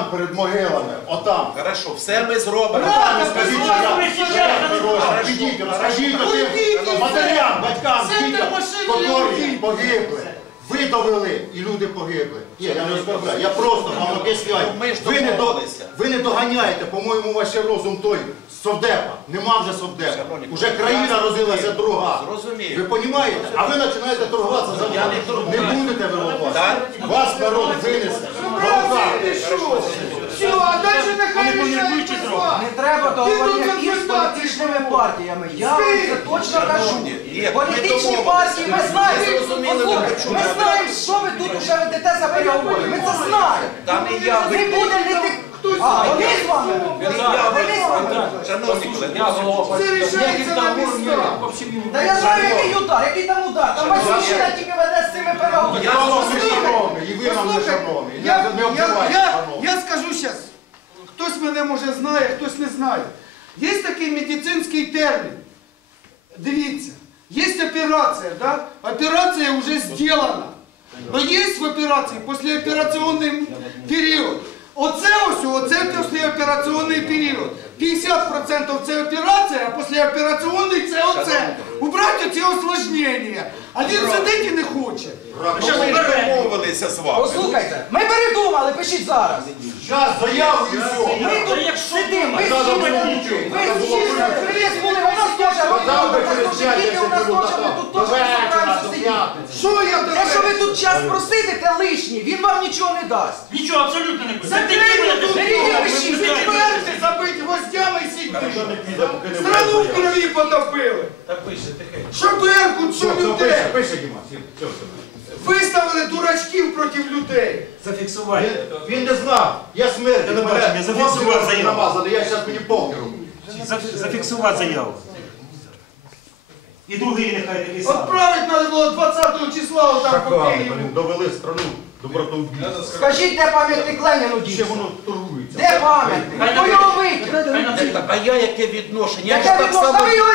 Майдан перед могилами, отам. Хорошо, все ми зробимо. Правда, Скажіть, що я. Підіть, розкажіть матерям, батькам, дітям, машину і котрі погибли. Ви довели, і люди погибли. Ні, я не розповідаю. я просто вам об'ясняю. Ви не, до, ви не доганяєте, по-моєму, ваш розум той совдепа. Нема вже совдепа. Уже країна родилася друга. Зрозумію. Ви розумієте? А ви починаєте торгуватися за владу. не будете ви торгуватися. Вас народ винесе. Все, а далі нехай рішають без вас. Не треба Ти договорити із політичними партіями. Я вам це точно кажу. Політичні партії, ми знаємо, Ми знаємо, що ви тут уже ведете за переговори. Ми це знаємо. Та не я, Не буде не ти. А, вони з вами? Ви Вони з вами? Шановні колеги, Це рішається на місцях. Та я знаю, який удар, який там удар. Там Васильщина тільки веде з цими переговорами. Ви нам не шановний. Я, Не- Не я, я, я скажу зараз. Хтось мене може знає, хтось не знає. Є такий медицинський термін. Дивіться, є операція, да? операція вже зроблена. Но є в операції післяопераційний період. Оце ось, оце післяопераційний період. 50% це операція, а післяопераційний це оце. Убрати оці осложнення. А він сидить і не хоче. ми ж домовилися з вами. Послухайте, ми передумали, пишіть зараз. Зараз заяву і все. Ми тут сидимо, ви Треба було нічого. Ви Треба було сидите, прийти. привіз у нас теж, Завтра тут, через у нас п'ять теж діти, у нас десять теж, ми тут до теж вечора, до сидіти. п'ятниці. Що я до Якщо ви тут час просидите лишній, він вам нічого не дасть. Нічого абсолютно не буде. Беріть дом, пишіть, четверти забиті гвоздями і сидіть. Страну в крові потопили. Що Беркут, що все, пише, пише, Діма. Все, все, все. Виставили дурачків проти людей. Зафіксувати. Він, він не знав. Я смерть. Телебачення, зафіксував заяву. намазали, я зараз мені похеру. Зафіксувати заяву. І другий нехай такий самий. Отправить треба було 20 числа отак по Києву. Довели страну до братовбійства. Скажіть, де пам'ятник Леніну Ще воно торгується. Де пам'ятник? Хто його викинув? А я яке відношення? Яке само. Та ви його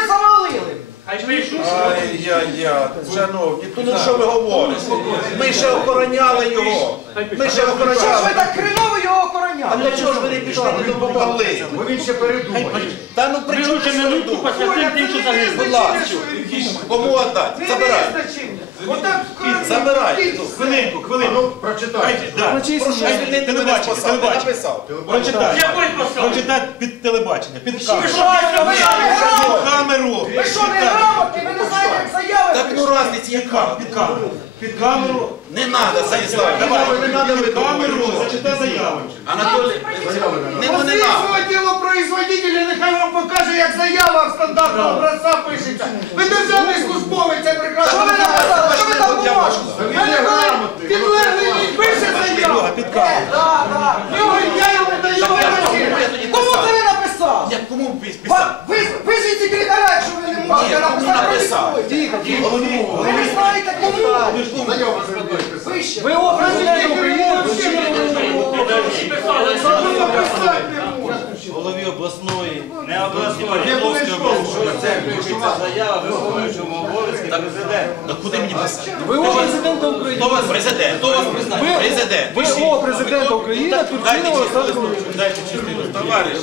Ай-яй-яй, шановні, то ну що ви говорите? Ми ще охороняли його. Ми ще Що ж ви так хреново його А для чого ж ви не пішли не допомогли? Бо він ще передумає. Та ну при чому ж ви загинули. Будь ласка. Кому віддати? Забирай. Отак в. Забирай. Ну, Хвилинку, хвилинку. Прочитайте. прочитайте. Хай, да. Хай звільнити мене з Телебачення, посади. телебачення. Прочитай. Якої під телебачення, під камеру. ви що, не грамотні? Камеру. Ви що, не грамотні? Ви не знаєте, як заяви Так ну разниця Під яка? Під камеру. Під камеру. Не треба, Станіслав. Давай, Не треба під камеру. Зачитай заяву. Анатолій, не треба. Посвідчого ділопроизводителя, нехай вам покаже, як заява стандартного образця пишеться. Ви державний службовець, це Що прекрасно. ви написали? Що ви там бумажку? Він не грамотний. Підлеглий мій пише заяву. Під камеру. да, да. Його я йому даю Кому це ви написали? Я кому пис- Ва- писав? Ви, ви ж секретаря, якщо ви не можете Ні, кому написати, написав? Тихо, тихо. Ви не знаєте кому? Заяву нього. Вище. Ви образили України. Написати не можна. голові обласної Не обласної. Заява виконуючому обов'язки президента. Так куди мені писати? Ви о президента України. Хто вас президент? Хто вас? Президент. Ви о президента України Дайте Турчинова Олександра частину, дайте частину. Товариш,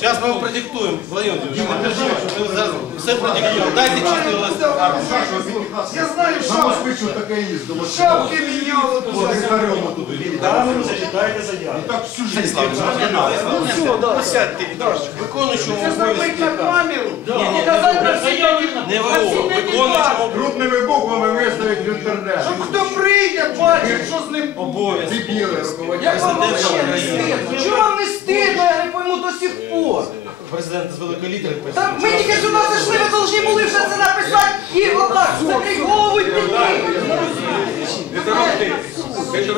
зараз ми вам продиктуємо, Владимир Владимирович, ми зараз все продиктуємо. Дайте частину. Я знаю, На що москвичу таке їздило. шапки міняли тут. Туди. Зачитайте заяву. Так всю життя. Присядьте відразу. Виконуючому Це зробить на камеру. Показати на заяві. Не ВО, виконуючому Крупними буквами виставить в інтернет. Щоб хто прийде, бачить, що з ним обов'язки. Дебіли руководять. Як вам не стидно? Чого вам не стидно, я не пойму до сих пор. Президент з великої літери Та писав. ми тільки сюди зайшли, ви повинні були вже це написати і отак закрити голову і піти.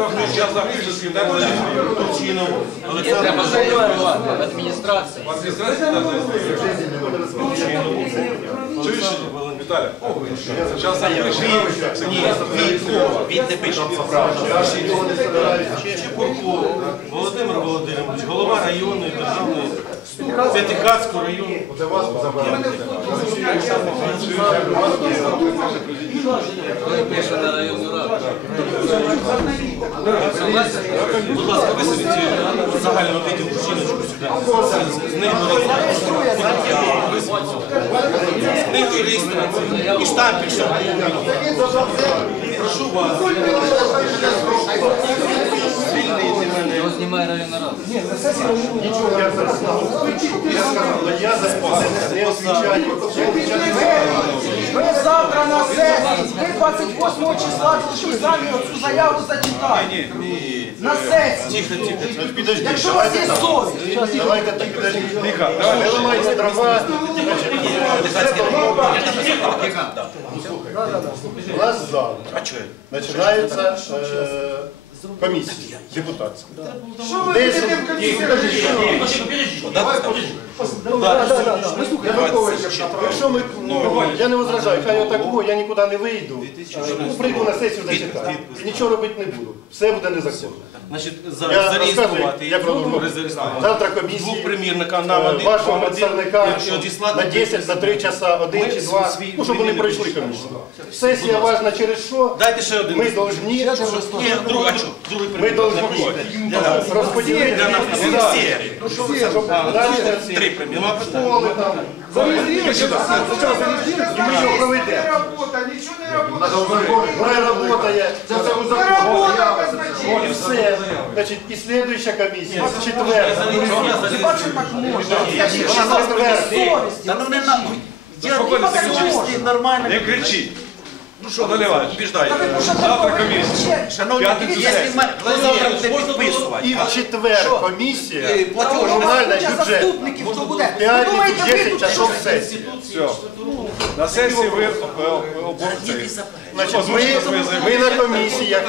Турчинов Олександр Адміністрація. Олександр Валентин. Він не пише. Чепурко Володимир Володимирович, голова районної державної П'ятихатського району. Будь ласка, висадіть загального відділу жіночку сюди. З нею З нею і реєстрація. І штампик, щоб Прошу вас. Звільнити мене. Я за не освічаю. Ви завтра на сесії, ви 28 числа должны самі цю заяву зачитати. На сесії. Тихо, тихо. Підожди, Якщо у вас є совість. Давайте так, підожди. Тихо, не ламайте дрова. У нас зал. Починаються е, комісії депутатські. Що ви будете в комісії якщо ми, ну, я не возражаю, хай отак було, я нікуди не вийду. Ну, прийду на сесію зачитаю. Нічого робити не буду. Все буде незаконно. Значить, Я зареєструвати. Завтра комісії. Двохпримірника нам Е, один, Вашого представника на 10, на 3 часа, один чи два, ну, щоб вони пройшли комісію. Сесія важна через що? Дайте ще один. Ми повинні Другий, а що? Другий ми примірник. повинні розподілити щоб далі Три примірника. Нема питань. школи там. І ми його Не. Вже працює, це все Не узаконено. І все. Значить, і слідуюча комісія, четверта. Бачу, так можна. Вона завтра четверта. Та ну не. Я не нормально. Не кричіть. Ну що, наливаєш? Убіждайте. Завтра комісія. Шановні, П'ятницю якщо ми хто завтра буде підписувати, І в четвер комісія, комунальна бюджет. заступників, хто буде. Ви думаєте, ви 10 тут часов сесії. Все. На сесії ви оборцей. Значить, ми, ми на комісіях,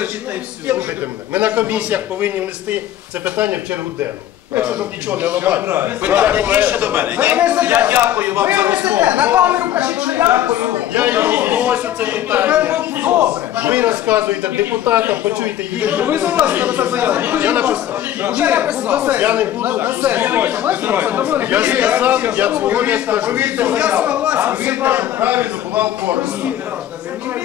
слухайте мене, ми на комісіях повинні внести це питання в чергу денну. Якщо щоб нічого не ламати. Питання є ще до мене? Ви Я дякую вам за розмову. На камеру кажіть, що я Я його вносю це питання. Добре. Ви розказуєте депутатам, почуєте їх. Ви согласні написати заяву? Я написав. Вже написав. Я не буду. Я сказав, я свого не скажу. Я согласен. Правильно була оформлена.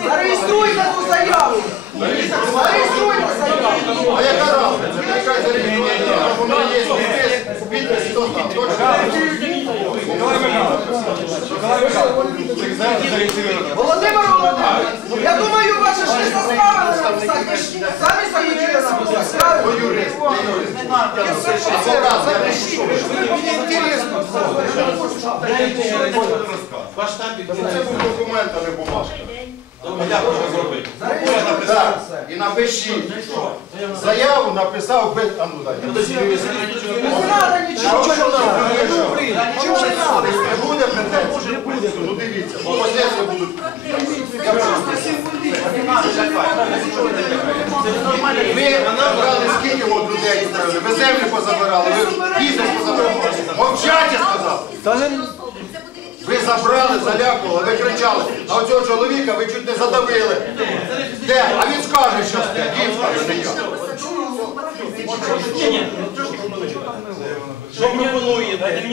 Зареєструйте ту заяву. Зареєструйте заяву. А яка разниця? Нехай зареєструється, воно є підпис, підпис, хто там, точно. Володимир Володимирович, я думаю, ваші ж не заставили написати. Ви ж Самі захотіли написати. правильно? Ваш штампик. Це був документ, а не бумажка. Добре, як можна зробити? Так, і напишіть. Заяву написав без... А ну дай. Не треба нічого. Нічого не треба. Не буде претензій? Ну дивіться, бо последствия будуть. Ви набрали скільки от людей ви землю позабирали, ви бізнес позабирали. Мовчать, я не- Ви забрали, залякували, ви кричали. А оцього чоловіка ви чуть не задавили. Де? А він скаже, що це. Він скаже, що я. Що пропонуєте?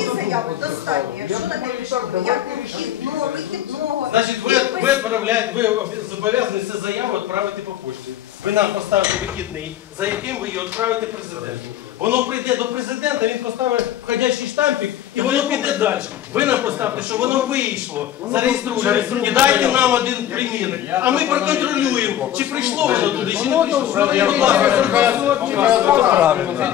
І заяву достатньо. Якщо на те пішло, як вихідного, вихідного. Значить, ви, ви відправляєте, ви зобов'язані цю заяву відправити по почті. Ви нам поставите вихідний, за яким ви її відправите президенту. Воно прийде до президента, він поставить входящий штампик і воно піде далі. Ви нам поставте, що воно вийшло, зареєструйте і дайте нам один примірник. А ми проконтролюємо, чи прийшло воно туди, чи не прийшло. Будь ласка,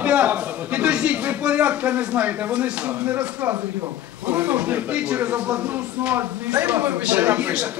Ребят, підождіть, ви порядка не знаєте, вони ж не розказують вам. Воно должно йти через обласну А нам адміністрацію.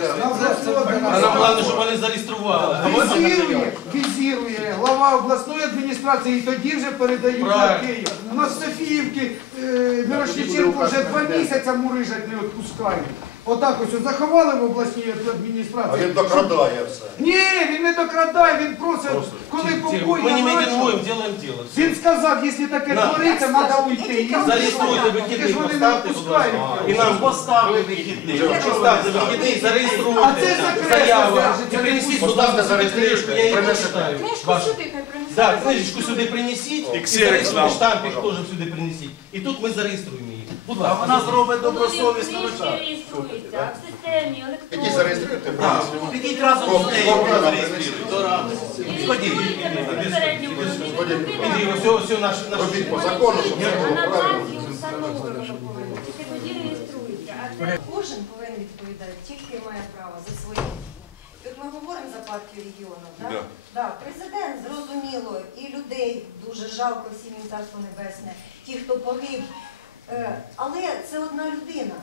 головне, щоб вони зареєстрували. Візірує, візірує глава обласної адміністрації і тоді вже передають на Правильно. Київ. У нас Софіївки е, Мирошниченко вже два місяці мурижать не відпускають. Отак ось заховали в обласній А адміністрації. він докрадає все. Ні, він не докрадає, він просить, коли Мы не побоїть. митингуем, делаем дело. Всё. Він сказав, якщо таке На. твориться, треба уйти. І Зареєструйте Ти вихідний, ж вони не поставте, будь відпускають. ласка. І нам поставте вихідний. Поставте вихідний, А це зареєструйте закреслено, заяву. І принесіть сюди, Поставте, я її принесете. почитаю. Книжку Вашу. сюди хай принесуть. Да, книжечку сюди принесіть, і зареєструйте штампик теж сюди принесіть. І тут ми зареєструємо Будь ласка. Вона зробить добросовісно так. реєструється, а в системі? Підіть разом з нею. Реєструється безпосередньо може Іди, ось, ось, ось наш, наш. Робіть по закону, щоб все було правильно. тоді реєструється. А це Кожен повинен відповідати, тільки має право за свої дії. І от ми говоримо за партію регіонів, так? Да. Да, президент зрозуміло, і людей дуже жалко всім їм царство небесне, ті, хто погиб. Е, Але це одна людина.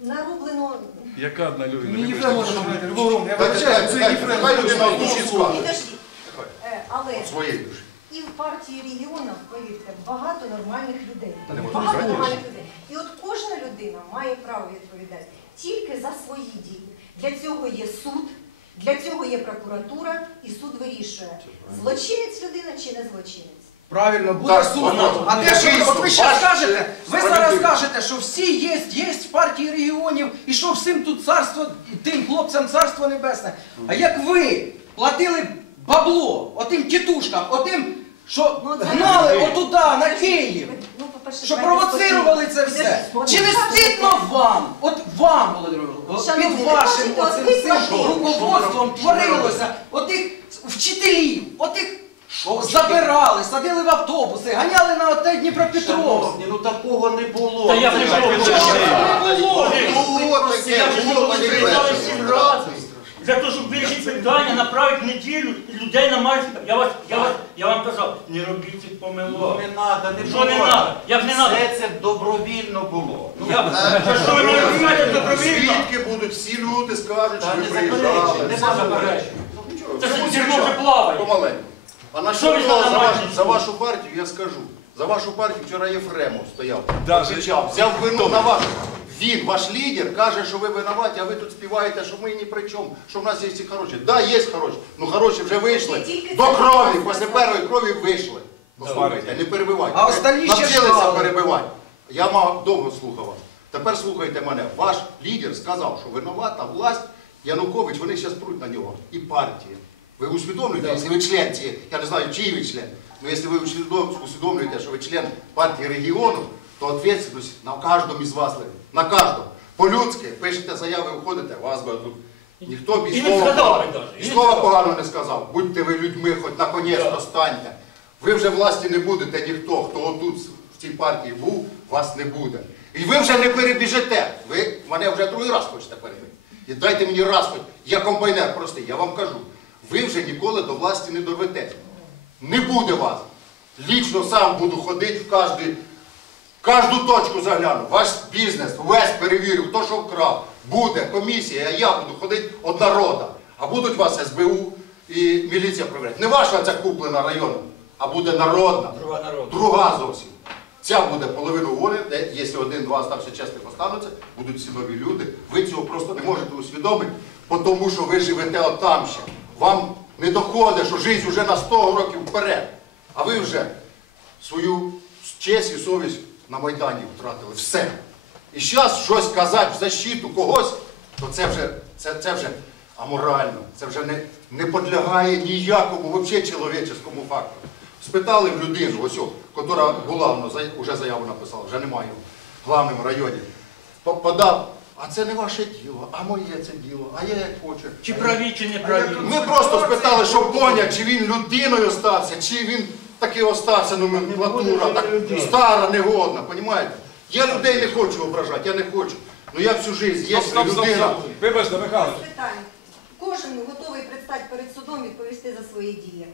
Нароблено. Яка одна людина? Мені вже можна говорити, Львов, я вибачаю, це Єфрем. Хай людина в душі скаже. Підожди. Е, Але Своєї душі. і в партії регіонів, повірте, багато нормальних людей. Багато нормальних людей. І от кожна людина має право відповідати тільки за свої дії. Для цього є суд, для цього є прокуратура, і суд вирішує, злочинець людина чи не злочинець. Правильно, буде Так, суд. воно. А те, що Який от ви суд? ще Ваш скажете, ви зараз скажете, що всі є, є в партії регіонів, і що всім тут царство, тим хлопцям царство небесне. А як ви платили бабло отим тітушкам, отим, що Ну, це гнали ви. отуда, на Київ, Ну, по-перше, що давайте провоцирували спокійно. це все. Чи не скажете, стидно вам, от вам, Володимир, Володимирович, під ви вашим кажете, оцим от ви руководством творилося, отих вчителів, отих забирали, садили в автобуси, ганяли на оте Дніпропетровськ. Шановні, ну такого не було. Та я не Це ж Не було. Було таке, було таке. За те, щоб вирішити питання, направити неділю і людей на марш. Я вас, я вас, я вам казав, не робіть цих Ну помилок. не треба, не Що не було. надо? Як не надо? Все це добровільно було. Ну, Я, та що ви не розумієте добровільно? Свідки будуть, всі люди скажуть, Та що ви не приїжджали. заперечуй, не заперечуй. Це ж зерно вже плаває. Помаленьку. А на Що ви за, за за, вашу, партію я скажу. За вашу партію вчора Єфремов стояв, кричав, взяв вину на вашу. Він, ваш лідер, каже, що ви винуваті, а ви тут співаєте, що ми ні при чому, що в нас є всі хороші. Так, да, є хороші. Ну хороші вже вийшли. До крові, після першої крові вийшли. Послухайте, не перебивайте. А останні ще Навчилися перебивати. Я мав довго слухав вас. Тепер слухайте мене. Ваш лідер сказав, що винувата власть Янукович, вони зараз пруть на нього. І партія. Ви усвідомлюєте, якщо ви член цієї, я не знаю, чий ви член, але якщо ви усвідомлюєте, що ви член партії регіону, то відповідальність на кожному із вас. На кожному. По-людськи, пишете заяви, виходите, вас би тут ніхто б і слова і і не слова згадали. не сказав. Будьте ви людьми, хоч наконець-то станьте. Ви вже власті не будете ніхто, хто отут в цій партії був, вас не буде. І ви вже не перебіжете. Ви мене вже другий раз хочете перебити. І дайте мені раз хоч, я комбайнер простий, я вам кажу, ви вже ніколи до власті не доведете. Не буде вас. Лічно сам буду ходити в кожний Кожну точку загляну, ваш бізнес, весь перевірю, хто що вкрав. Буде комісія, а я буду ходити од народа. А будуть вас СБУ і міліція перевіряти. Не ваша ця куплена районом, а буде народна. Друга народу. Друга зовсім. Ця буде половину волі, де, якщо один-два старші чесних остануться, будуть всі нові люди. Ви цього просто не можете усвідомити, тому що ви живете отам ще. Вам не доходить, що життя вже на 100 років вперед. А ви вже свою честь і совість на Майдані втратили. Все. І зараз щось казати в защиту когось, то це вже, це, це вже аморально, це вже не, не підлягає ніякому взагалі чоловічому фактору. Спитали в людину, ось, яка була, вже заяву написала, вже немає в главному районі. Подав, а це не ваше діло, а моє це діло, а я як хочу. Чи праві, чи не праві. Ми просто спитали, щоб поняти, чи він людиною стався, чи він таки остався номенклатура, так стара, негодна, розумієте? Я людей не хочу ображати, я не хочу. Ну я всю життя, стоп, людина. Вибачте, Михайло. Питання. Кожен готовий предстати перед судом і відповісти за свої дії.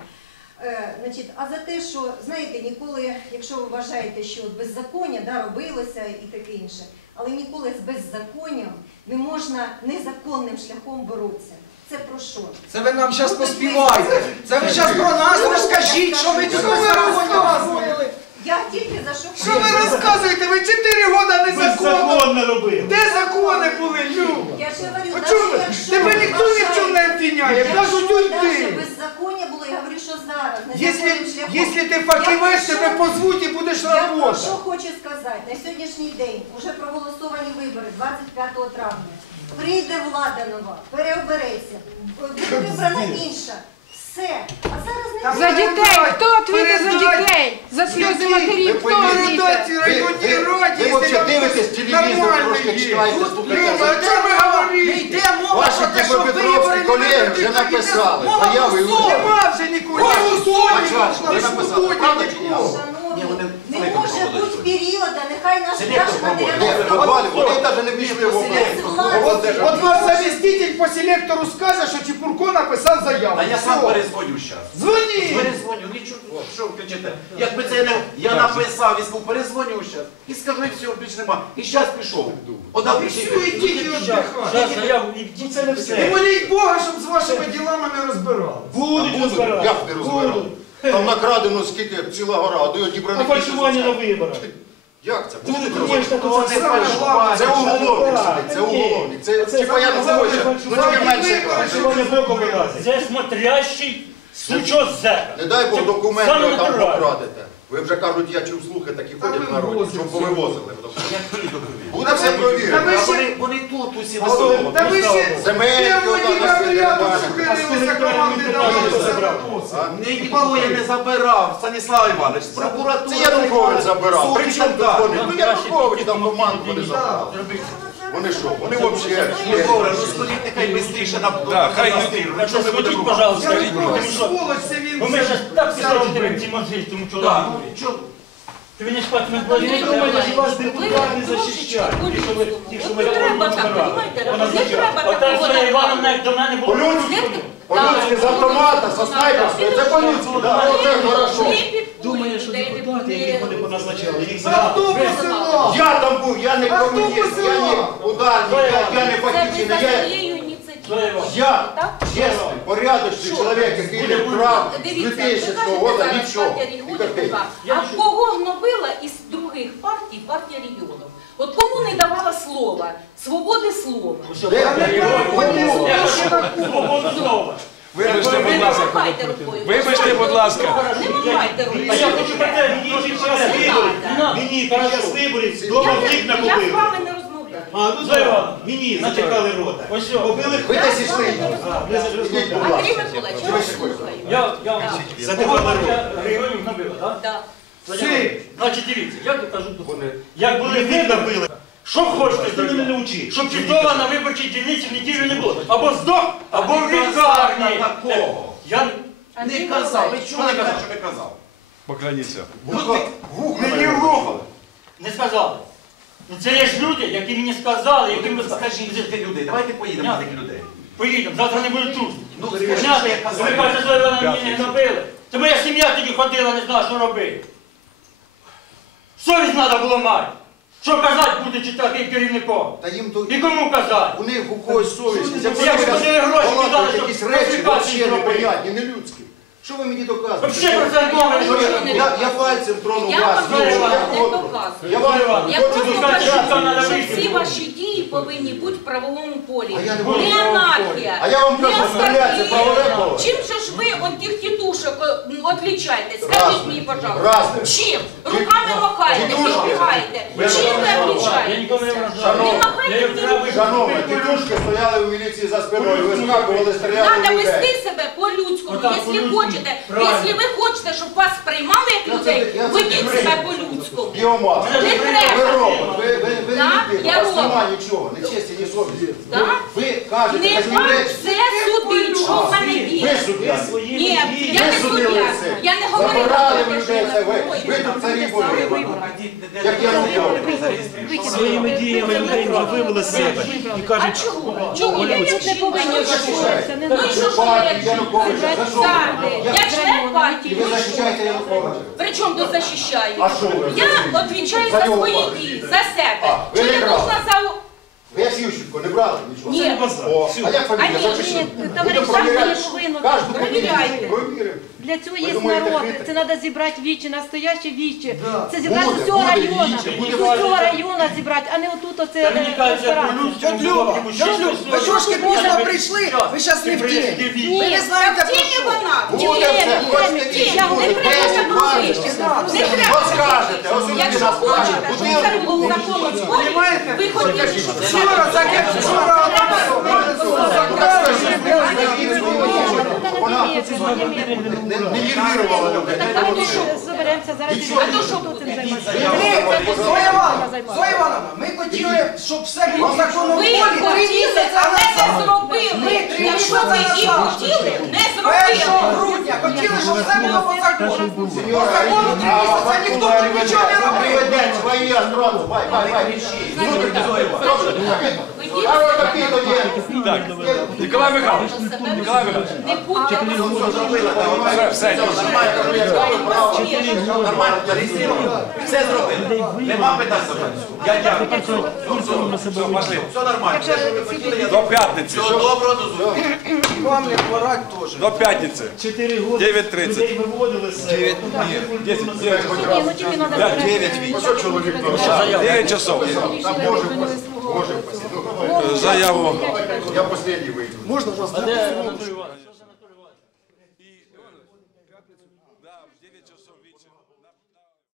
Е, значить, а за те, що знаєте, ніколи, якщо ви вважаєте, що беззаконня да, робилося і таке інше, але ніколи з беззаконням не можна незаконним шляхом боротися. Це про що? Це ви нам зараз поспіваєте. Це ви зараз про нас розкажіть, що ми тут беззаконня робили. Я тільки за що Що ви розказуєте? Ви 4 роки незаконно. Беззаконно робили. Де закони були, Люба? Я ж говорю, А навіть ви? якщо Тебе ніхто ні в чому не обвиняє. Кажуть, Якщо уйди. беззаконня було, я говорю, що зараз. Якщо, незаконним шляхом. якщо ти Я фахівець, прошу- тебе позвуть і будеш Я про що робота. хочу сказати, на сьогоднішній день вже проголосовані вибори 25 травня. Прийде влада нова, переобереться, буде вибрана інша. Все. А зараз не За дітей, хто відповідає за дітей? За сльози матерів, хто відповідає? районній ви- раді, ви якщо вообще дивитесь телевізор, нормальний трошки є. читаєте, слухаєте. А чого ви говорите? йде мова Ваші про те, що Дніпропетровські вибори колеги вже написали мова заяви і про вже. Нема вже нікого. Соні, Бачиш, написали, правда чи ні? Шановні, бути щось. періоду, нехай наш Селектор наш матеріал. Де ви попали? Вони навіть не пішли в. От- От ваш заміститель по селектору скаже, що Чепурко написав заяву. А я сам перезвоню зараз. Дзвони! Перезвоню, нічого, що ви кричите? Якби це не я написав, сказав, перезвоню зараз. І скажу, і все, більше нема. І зараз пішов. Одав І все, ідіть і віддихайте. І Ну це не І моліть Бога, щоб з вашими ділами не розбирали. Будуть розбирати. Як не розбирали? Там накрадено скільки ціла гора, а до А одібраних фальшування на виборах. Як це? Розбирати. це фальшування. Це уголовник сидить, це уголовник. Це типа я саме не головне. Ну тільки менше Фальшування. вилазить. це смотрящий сучо зека. Не дай Бог документи там покрадете. Ви вже кажуть, я чув слухи, такі Та ходять в народі, щоб все. повивозили. Які документи? Буде все Та провірено. ви ще- вони, вони тут усі на столу. Та ви ще Земельки первого отак декабря команди давали. Нікого я не забирав, Станіслав Іванович, з прокуратури. Це Янукович забирав. При чому тут вони? Ну Янукович там команду вони забрали. Вони що? Вони взагалі. Єгоре, ну скажіть, нехай швидше на Так, хай. Так що Що ми будемо пожалуйста, Я не проти, Тому що- сволоч, це він Бо ми зараз так би. цим мозгистому Так, чоловіку. чого? Ти не спати не Я платить. думаю, що вас депутати не захищають. Ті, що ви, ті, що ви Не треба так? Вона Не треба Отак такого Соня назвати. Івановна, як до мене було. По-людськи, з автомата, со снайперської, це по-людськи, да, оце хорошо. Думає, що депутати, які вони поназначали, їх забрали. Я там був, я не комуніст, я не ударник, я, я не Це ви похищений, я, своєю ініціативою. я чесний, порядочний чоловік, який не вкрав з Дивіться, ви 2000 кажете року зараз нічого. партія І регіонів. А кого гнобила із других партій партія регіонів? От кому не давала слова, свободи слова? Та не хочу свободу слова. Вибачте, будь ласка. махайте рукою. Вибачте, будь ласка. Не махайте А рукою. я хочу про те, Мені під час виборів, мені під час виборів Я, дома не- вік я з накупили. вами не розмовляю. А, ну зараз, мені затикали рота. Ось що. Побили Ви десь ішли. А, ви ж Ідіть, будь Андрій ласка. Миколаївич, я вас слухаю. Я, я вам рота. регіонів набила, так? Да. Значить, дивіться, як я кажу, як були Вони вік набили. Що хочете Ти мене не учи. Щоб Тітова на виборчій дільниці в неділю не було. Або здох, або в лікарні. такого. Я Не казав, ви чого не казав, що не казав? Поклоніться. Мені в вухо. не сказав. Ну це є ж люди, які мені сказали, які ми Скажіть, де людей, давайте поїдемо до тих людей. Поїдемо, завтра не буде тут. Ну, скажіть, що я Ви кажете, що Івана мені не гнобили. Це моя сім'я тоді ходила, не знала, що робити. Совість треба було мати. Що казати буде чи таким керівником? Та їм то... І кому казати? У них у когось совість. Як ви ходили гроші балакають щоб якісь речі зробити? непонятні, не людські. Що ви мені доказуєте? Вообще про це мови Що не я, я, я пальцем тронув Я вас. вам я не доказую. Я вам Я хочу просто доказати, кажу, що там надо що вийти всі ваші дії повинні бути в правовому полі. А я не Не буду в анархія. А я вам кажу, стріляти це правове поле. Чим же ви от тих тітушок е, отлічаєте? Скажіть мені, пожалуйста. Чим? Руками махаєте, Тітушки. підбігаєте. Я Чим ви Я не Не махайте мені руками. Шановні, тітушки стояли у міліції за спиною, вискакували, стріляли Надо вести себе по-людському, Отак, якщо по-людському. хочете. Правильно. Якщо ви хочете, щоб вас приймали як людей, я це ведіть підтримую. себе по-людському. Біомаса. Не Ви треба. робот, ви, ви, ви не людина, я у вас робот. немає нічого, ні честі, ні совісті. Ви, кажете, Не такі вам речі, все судить, що в мене ви є. Суддя. Ні, я не суддя. Я не говорила Забирали про те, що людей це я ви. такою. Ви тут царі були. Як я не Своїми діями людей вже вивели з себе. І А кажуть, чого? Чого? Я не повинні захищати. Ну і що, що я Партії Януковича, за що ви? Я член І партії. ви ну і захищаєте що? Януковича. Причому тут захищаю? А що ви? Я відповідаю За свої дії, за себе. А, ви Чи не должна за... Ви як Ющенко, не брали нічого? Ні. базар. О, а як А фамілія? ні, Запишіть. ні, Будемо товариш, повинно. Кожну Перевіряйте. фамілію. Перевіримо. Для цього є думаєте, народ. Це треба зібрати вічі, настояще вічі. Да. Це зібрати Буде, з усього буде району. віче, буде З усього району зібрати, а не отут оце Та мені кажеться, ресторан. ви трошки слово. пізно Ви- прийшли, ви щас не в віч. Ви не знаєте про Тіні що. вона. Буде все, хочете Ні, вічі, я буде не 10, 20. Не треба. Розкажете, ось людина Якщо хочете, щоб будинок це було в закону зборі, ви хотіли, щоб це Вчора, так як вчора Вона не, не нервувала людей. Ми зараз. А не то буде. що тут цим Ми. Зоя Івановна, ми хотіли, щоб все було в законному Ви полі. три хотіли, місяці але не зробили. Ми три Якщо ви і хотіли, не 1 зробили. грудня хотіли, щоб все було по закону. По закону три місяці ніхто тут нічого не робив. Приведіть свої астрони. Бай, бай, бай. А вот то є. Так, Ніколай Михайлович, Ніколай Михайлович, Не будьте все, все. Нормально. Все зробили. Нема питань до мене. Я дякую. Все, все, пошли. Все нормально. До п'ятниці. Всього доброго, до зустрічі. Вам не хворать теж. До п'ятниці. 4 роки 9.30. людей виводили з... 9, ні, 10, 9 Ні, ну тільки треба П'ять, збиратися. дев'ять, Ось чоловік там. 9 часов. Там може. Може впасти. Заяву. Я последний вийду. Анатолій Іванович?